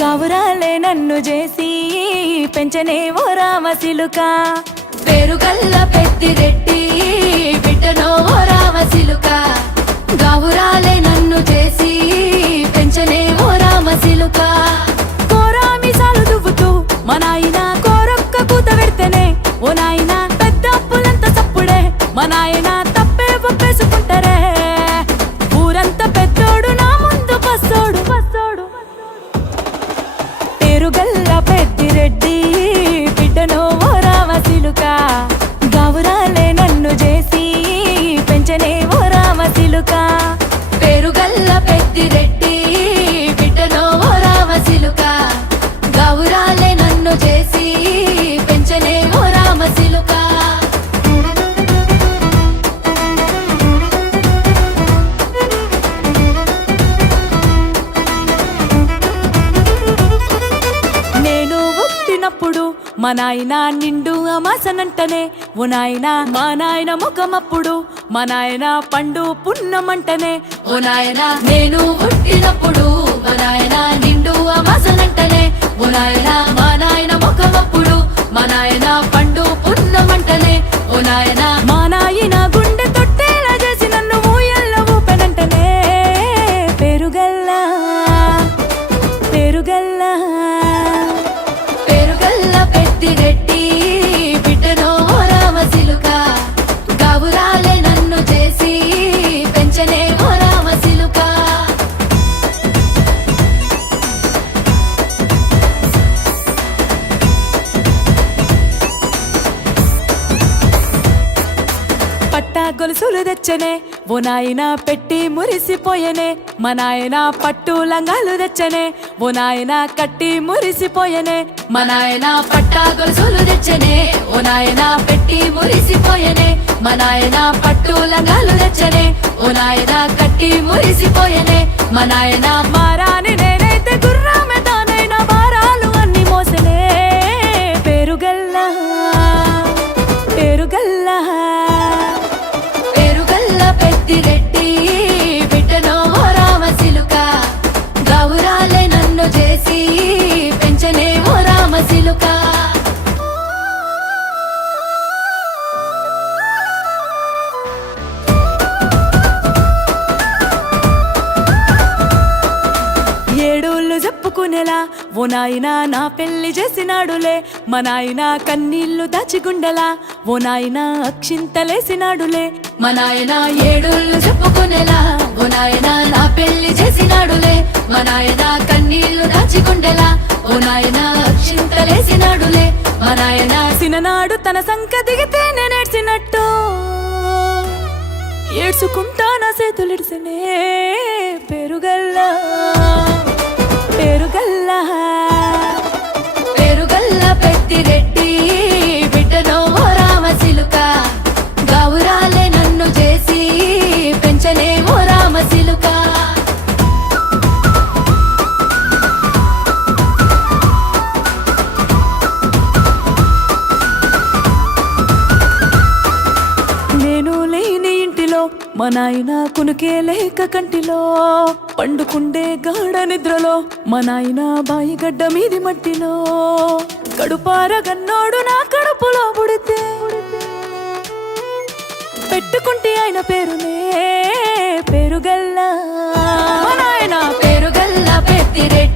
గౌరాలే నన్ను చేసి పెంచనే ఓ రామసిలుక పేరుగల్ల పెద్దిరెడ్డి బిడ్డనో ఓ రామసిలుక గౌరాలే నన్ను చేసి పెంచనే ఓ రామసిలుక కోరామిసాలు దువ్వుతూ మా నాయన కోరొక్క కూత పెడితేనే ఓ నాయన పెద్ద అప్పులంత చప్పుడే మా నాయన తప్పే ఒప్పేసుకుంటారే ఊరంతా పెద్దోడు నా ముందు పස්සోడు పేరుగల్ల పెద్దిరెడ్డి బిడ్డనో ఓ రామసిలుక గౌరాలే నన్ను చేసి పెంచనే ఓ రామసిలుక పేరుగల్ల పెద్దిరెడ్డి బిడ్డనో ఓ రామసిలుక గౌరాలే నన్ను చేసి పెంచనే ఓ రామసిలుక నేను పుట్టినప్పుడు మా నాయన నిండు అమాసనంటనే ఓ నాయన మా నాయన ముఖమప్పుడు మా నాయన పండు పున్నమంటనే ఓ నాయనా నేను పుట్టినప్పుడు మా నాయన నిండు అమాసనంటనే ఓ నాయనా మా నాయన ముఖమప్పుడు మా నాయన పండు పున్నమంటనే ఓ నాయనా మా నాయన గుండె తొట్టేలా చేసి నన్ను ఊయల్ల ఊపెనంటనే పేరుగల్లా పేరుగల్లా పేరుగల్ల పెద్దిరెడ్డి బిడ్డనో ఓ రామసిలుక గౌరాలే నన్ను చేసి పెంచనే ఓ రామసిలుక పట్టా గొలుసులు తెచ్చనే ఓ నాయన పెట్టి మురిసిపోయనే మా నాయన పట్టు లంగాలు తెచ్చనే ఓ నాయన కట్టి మురిసిపోయనే మా నాయన పట్టా గొలుసులు తెచ్చనే ఓ నాయన పెట్టి మురిసిపోయనే మా నాయన పట్టు లంగాలు తెచ్చనే ఓ నాయన కట్టి మురిసిపోయనే మా నాయన మారాని నేనైతే గుర్రామె తానైనా భారాలు అన్ని మోసనే పేరుగల్లా పేరుగల్లా పేరుగల్ల పెద్దిరెడ్డి బిడ్డనో ఓ రామసిలుక గౌరాలే నన్ను చేసి పెంచనే ఓ రామసిలుక ఏడోళ్ళు చెప్పుకునేలా ఓ నాయన నా పెళ్లి చేసినాడులే మా నాయన కన్నీళ్లు దాచిగుండెలా ఓ నాయన అక్షింతలేసినాడులే మా నాయన ఏడుళ్ళు చెప్పుకునేలా ఓ నాయన నా పెళ్లి చేసినాడులే మా నాయన కన్నీళ్లు దాచిగుండెలా ఓ నాయన అక్షింతలేసినాడులే మా నాయన సిననాడు తన సంక దిగితే నేనేడ్చినట్టు ఏడ్చుకుంటా నా చేతులిడిసనే పేరుగల్లా పేరుగల్లా పేరుగల్ల పెద్దిరెడ్డి బిడ్డనో ఓ రామసిలుక గౌరాలే నన్ను చేసి పెంచనే ఓ రామసిలుక నేను లేని ఇంటిలో మా నాయన కునుకే లేక కంటిలో పండుకుండే గాఢ నిద్రలో మా నాయన బాయిగడ్డ మీది మట్టిలో కడుపార గన్నోడు నా కడుపులో పుడితే పెట్టుకుంటే ఆయన పేరునే పేరుగల్లా మా నాయన పేరుగల్ల పెద్దిరెడ్డి